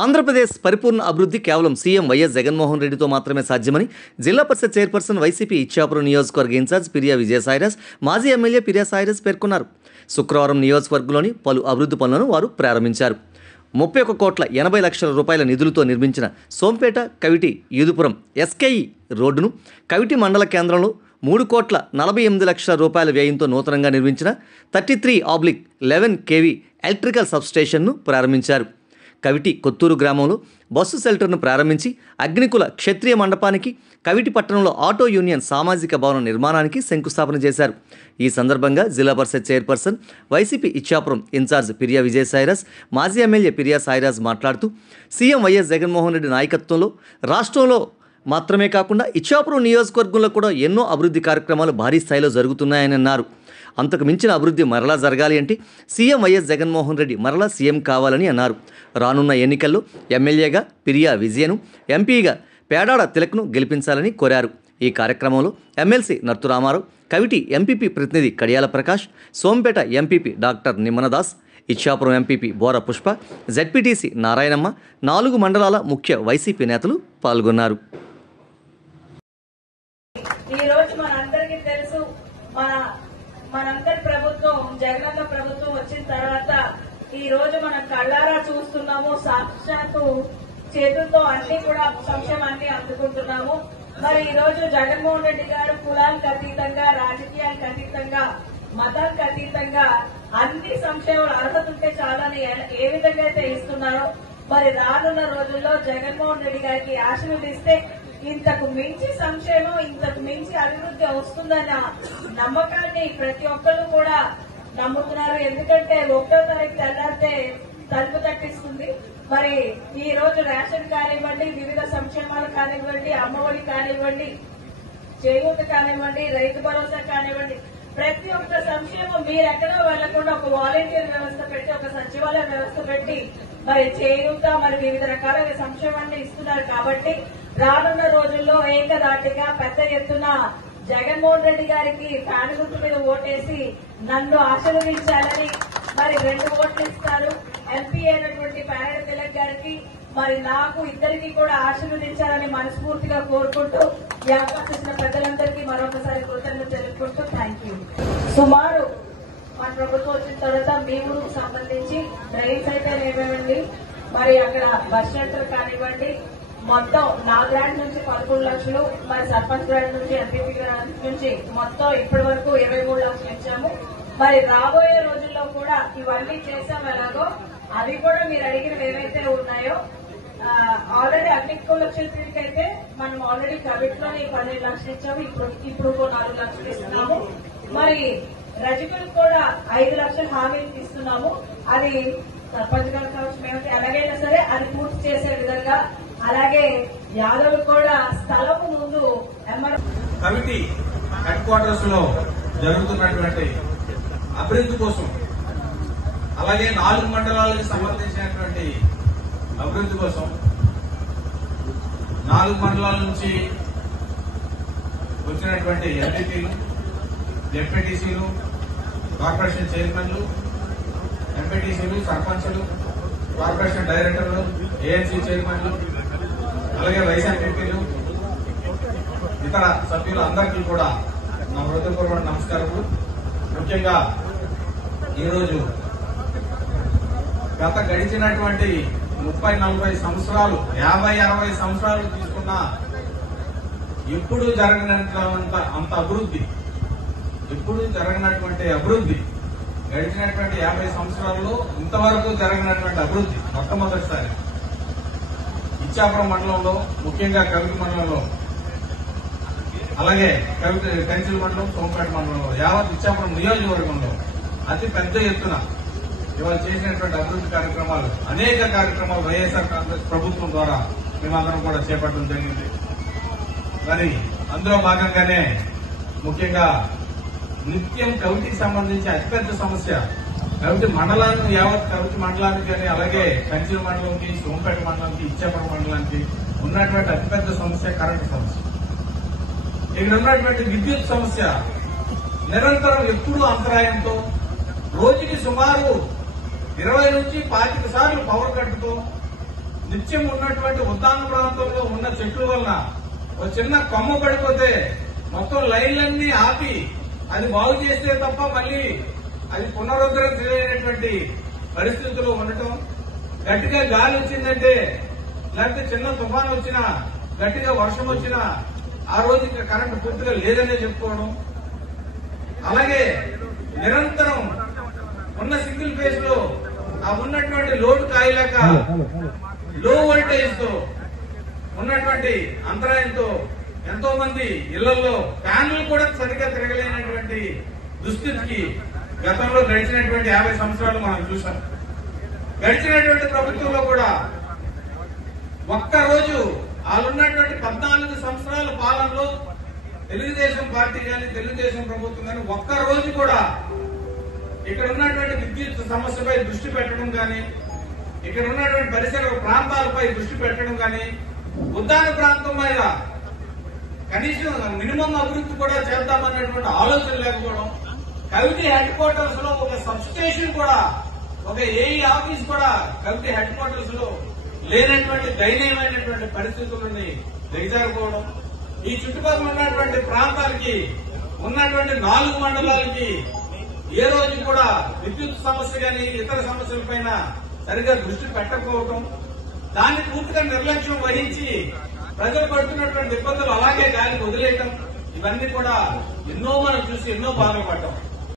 ఆంధ్రప్రదేశ్ పరిపూర్ణ అభివృద్ధి కేవలం సీఎం వైఎస్ జగన్మోహన్ రెడ్డితో మాత్రమే సాధ్యమని జిల్లా పరిషత్ చైర్పర్సన్ వైసీపీ ఇచ్చాపురం నియోజకవర్గ ఇన్ఛార్జ్ పిరియా విజయసాయిరాజ్, మాజీ ఎమ్మెల్యే పిరియా సాయిరాజ్ పేర్కొన్నారు. శుక్రవారం నియోజకవర్గంలోని పలు అభివృద్ధి పనులను వారు ప్రారంభించారు. 31,80,00,000 రూపాయల నిధులతో నిర్మించిన సోంపేట కవిటి యూదుపురం ఎస్కేఈ రోడ్డును, కవిటి మండల కేంద్రంలో 3,48,00,000 రూపాయల వ్యయంతో నూతనంగా నిర్మించిన 33/11 kV ఎలక్ట్రికల్ సబ్స్టేషన్ను ప్రారంభించారు. కవిటి కొత్తూరు గ్రామంలో బస్సు షెల్టర్ను ప్రారంభించి అగ్నికుల క్షత్రియ మండపానికి, కవిటి పట్టణంలో ఆటో యూనియన్ సామాజిక భవన నిర్మాణానికి శంకుస్థాపన చేశారు. ఈ సందర్భంగా Zilla Parishad chairperson YCP Ichchapuram in charge Piriya Vijayasairaj, మాజీ ఎమ్మెల్యే పిరియా సాయిరాజ్ మాట్లాడుతూ సీఎం వైఎస్ జగన్మోహన్ రెడ్డి నాయకత్వంలో రాష్ట్రంలో మాత్రమే కాకుండా ఇచ్చాపురం నియోజకవర్గంలో కూడా ఎన్నో అభివృద్ధి కార్యక్రమాలు భారీ స్థాయిలో జరుగుతున్నాయని అన్నారు. అంతకు మించిన అభివృద్ధి మరలా జరగాలి అంటే సీఎం వైఎస్ జగన్మోహన్ రెడ్డి మరలా సీఎం కావాలని అన్నారు. రానున్న ఎన్నికల్లో ఎమ్మెల్యేగా పిరియా విజయను, ఎంపీగా పేడాడ తిలక్ను గెలిపించాలని కోరారు. ఈ కార్యక్రమంలో ఎమ్మెల్సీ నర్తు రామారావు, కవిటి ఎంపీపీ ప్రతినిధి Kadiyala Prakash, Sompeta MPP doctor Nimmanadas, Ichchapuram MPP Bora Pushpa, ZPTC Narayanamma, 4 మండలాల ముఖ్య వైసీపీ నేతలు పాల్గొన్నారు. మనందరి ప్రభుత్వం జగనన్న ప్రభుత్వం వచ్చిన తర్వాత ఈ రోజు మనం కళ్ళారా చూస్తున్నాము. సాక్షాత్తు చేతులతో అన్ని కూడా సంక్షేమాన్ని అందుకుంటున్నాము. మరి ఈ రోజు జగన్మోహన్ రెడ్డి గారు కులాలకు అతీతంగా, రాజకీయాలకు అతీతంగా, మతానికి అతీతంగా అన్ని సంక్షేమాలు అర్హత ఉంటే చాలని ఏ విధంగా అయితే ఇస్తున్నారో, మరి రానున్న రోజుల్లో జగన్మోహన్ రెడ్డి గారికి ఆశీర్వదిస్తే ఇంతకు మించి సంక్షేమం, ఇంతకు మించి అభివృద్ధి వస్తుందన్న నమ్మకాన్ని ప్రతి ఒక్కరు కూడా నమ్ముతున్నారు. ఎందుకంటే 1వ తారీఖు తెల్లారితే తలుపు తట్టిస్తుంది. మరి ఈ రోజు రేషన్ కానివ్వండి, వివిధ సంక్షేమాలు కానివ్వండి, అమ్మఒడి కానివ్వండి, చేయూత కానివ్వండి, రైతు భరోసా కానివ్వండి, ప్రతి ఒక్క సంక్షేమం మీరెక్కడో వెళ్లకుండా ఒక వాలంటీర్ వ్యవస్థ పెట్టి, ఒక సచివాలయ వ్యవస్థ పెట్టి మరి చేయూత, మరి వివిధ రకాల సంక్షేమాన్ని ఇస్తున్నారు. కాబట్టి రానున్న రోజుల్లో ఏకదాటిగా పెద్ద ఎత్తున జగన్మోహన్ రెడ్డి గారికి ఫ్యాన్ గుర్తు మీద ఓటేసి నన్ను ఆశీర్వదించాలని, మరి 2 ఓట్లు ఇస్తారు. ఎంపీ అయినటువంటి పేడాడ తిలక్ గారికి, మరి నాకు ఇద్దరికి కూడా ఆశీర్వదించాలని మనస్ఫూర్తిగా కోరుకుంటూ ఈ అవకాశం ఇచ్చిన ప్రజలందరికీ మరొకసారి కృతజ్ఞతలు తెలుపుకుంటూ థ్యాంక్ యూ. సుమారు మన ప్రభుత్వం వచ్చిన తర్వాత మీ ఊరుకు సంబంధించి డ్రైన్స్ అయితే ఏమేమండి, మరి అక్కడ బస్ షెల్టర్ కానివ్వండి, మొత్తం నా గ్రాంట్ నుంచి 11 లక్షలు, మరి సర్పంచ్ గ్రాంట్ నుంచి, ఎంపీపీ గ్రాంట్ నుంచి మొత్తం ఇప్పటి వరకు 23 లక్షలు ఇచ్చాము. మరి రాబోయే రోజుల్లో కూడా ఇవన్నీ చేసాం. ఎలాగో అవి కూడా మీరు అడిగినవి ఏవైతే ఉన్నాయో ఆల్రెడీ అగ్నికుల క్షేత్రికి అయితే మనం ఆల్రెడీ కవిట్లో 15 లక్షలు ఇచ్చాము. ఇప్పుడు 4 లక్షలు ఇస్తున్నాము. మరి రజకులకు కూడా 5 లక్షలు హామీ ఇస్తున్నాము. అది సర్పంచ్ గారు కావచ్చు, మేము ఎలాగైనా సరే అది పూర్తి చేసే విధంగా, అలాగే యాదవ్ కూడా స్థలం ముందు కమిటీ హెడ్ క్వార్టర్స్ లో జరుగుతున్నటువంటి అభివృద్ధి కోసం, అలాగే 4 మండలాలకు సంబంధించినటువంటి అభివృద్ధి కోసం 4 మండలాల నుంచి వచ్చినటువంటి ఎంపీపీలు, జెడ్పీటీసీలు, కార్పొరేషన్ చైర్మన్లు, ఎంపీటీసీలు, సర్పంచులు, కార్పొరేషన్ డైరెక్టర్లు, ఏఎన్సీ చైర్మన్లు, అలాగే వైస్ ఎంపీపీలు, ఇతర సభ్యులు అందరికీ కూడా నా హృదయపూర్వక నమస్కారములు. ముఖ్యంగా ఈరోజు గత గడిచినటువంటి 30-40 సంవత్సరాలు, 50-60 సంవత్సరాలు తీసుకున్న ఎప్పుడు జరగనంత అభివృద్ధి, ఎప్పుడు జరగనటువంటి అభివృద్ధి, గడిచినటువంటి 50 సంవత్సరాల్లో ఇంతవరకు జరగనటువంటి అభివృద్ధి మొట్టమొదటిసారి ఇచ్చాపురం మండలంలో, ముఖ్యంగా కవిటి మండలంలో, అలాగే కంచిల్ మండలం, సోంపేట మండలంలో, యావత్ ఇచ్చాపురం నియోజకవర్గంలో అతి పెద్ద ఎత్తున ఇవాళ చేసినటువంటి అభివృద్ధి కార్యక్రమాలు, అనేక కార్యక్రమాలు వైఎస్ఆర్ కాంగ్రెస్ ప్రభుత్వం ద్వారా మేమందరం కూడా చేపట్టడం జరిగింది. మరి అందులో భాగంగానే ముఖ్యంగా నిత్యం కవిటికి సంబంధించి అతిపెద్ద సమస్య, కవిటి మండలాన్ని, యావత్ కవిటి మండలానికి కానీ, అలాగే కంచిల్ మండలంకి, సోంపేట మండలానికి, ఇచ్చాపురం మండలానికి ఉన్నటువంటి అతిపెద్ద సమస్య కరెంటు సమస్య. ఇక్కడ ఉన్నటువంటి విద్యుత్ సమస్య నిరంతరం ఎప్పుడూ అంతరాయంతో, రోజుకి సుమారు 20 నుంచి 25 సార్లు పవర్ కట్టుతో నిత్యం ఉన్నటువంటి ఉద్దాన ప్రాంతంలో ఉన్న చెట్ల వలన ఒక చిన్న కొమ్మ పడిపోతే మొత్తం లైన్లన్నీ ఆపి అది బాగు చేస్తే తప్ప మళ్ళీ అది పునరుద్ధరణ చేయలేనటువంటి పరిస్థితుల్లో ఉండటం, గట్టిగా గాలి వచ్చిందంటే లేకపోతే చిన్న తుఫాను వచ్చినా గట్టిగా వర్షం వచ్చినా ఆ రోజు ఇంకా కరెంటు పూర్తిగా లేదనే చెప్పుకోవడం, అలాగే నిరంతరం ఉన్న సింగిల్ ఫేజ్ లో ఆ ఉన్నటువంటి లోడ్ కాయలేక లో వోల్టేజ్ తో ఉన్నటువంటి అంతరాయంతో ఎంతో మంది ఇళ్లలో ఫ్యాన్లు కూడా సరిగ్గా తిరగలేనటువంటి దుస్థితికి గతంలో గడిచినటువంటి 50 సంవత్సరాలు మనం చూసాం. గడిచినటువంటి ప్రభుత్వంలో కూడా ఒక్కరోజు వాళ్ళున్నటువంటి 14 సంవత్సరాల పాలనలో తెలుగుదేశం పార్టీ కానీ తెలుగుదేశం ప్రభుత్వం కానీ ఒక్కరోజు కూడా ఇక్కడ ఉన్నటువంటి విద్యుత్ సమస్యపై దృష్టి పెట్టడం కానీ, ఇక్కడ ఉన్నటువంటి పరిసర ప్రాంతాలపై దృష్టి పెట్టడం కానీ, ఉద్దాన ప్రాంతం మీద కనీసం మినిమం అభివృద్ధి కూడా చేద్దామనేటువంటి ఆలోచన లేకపోవడం, కవిటీ హెడ్ క్వార్టర్స్ లో ఒక సబ్ స్టేషన్ కూడా, ఒక ఏఈ ఆఫీస్ కూడా కవిటీ హెడ్ క్వార్టర్స్ లో లేనటువంటి దయనీయమైనటువంటి పరిస్థితులని దిగజారిపోవడం, ఈ చుట్టుపక్కల ఉన్నటువంటి ప్రాంతాలకి ఉన్నటువంటి 4 మండలాలకి ఏ రోజు కూడా విద్యుత్ సమస్య గాని ఇతర సమస్యలపైన సరిగ్గా దృష్టి పెట్టకపోవడం, దాన్ని పూర్తిగా నిర్లక్ష్యం వహించి ప్రజలు పడుతున్నటువంటి ఇబ్బందులు అలాగే గాలికి వదిలేయటం, ఇవన్నీ కూడా ఎన్నో మనం చూసి ఎన్నో బాధపడ్డాం.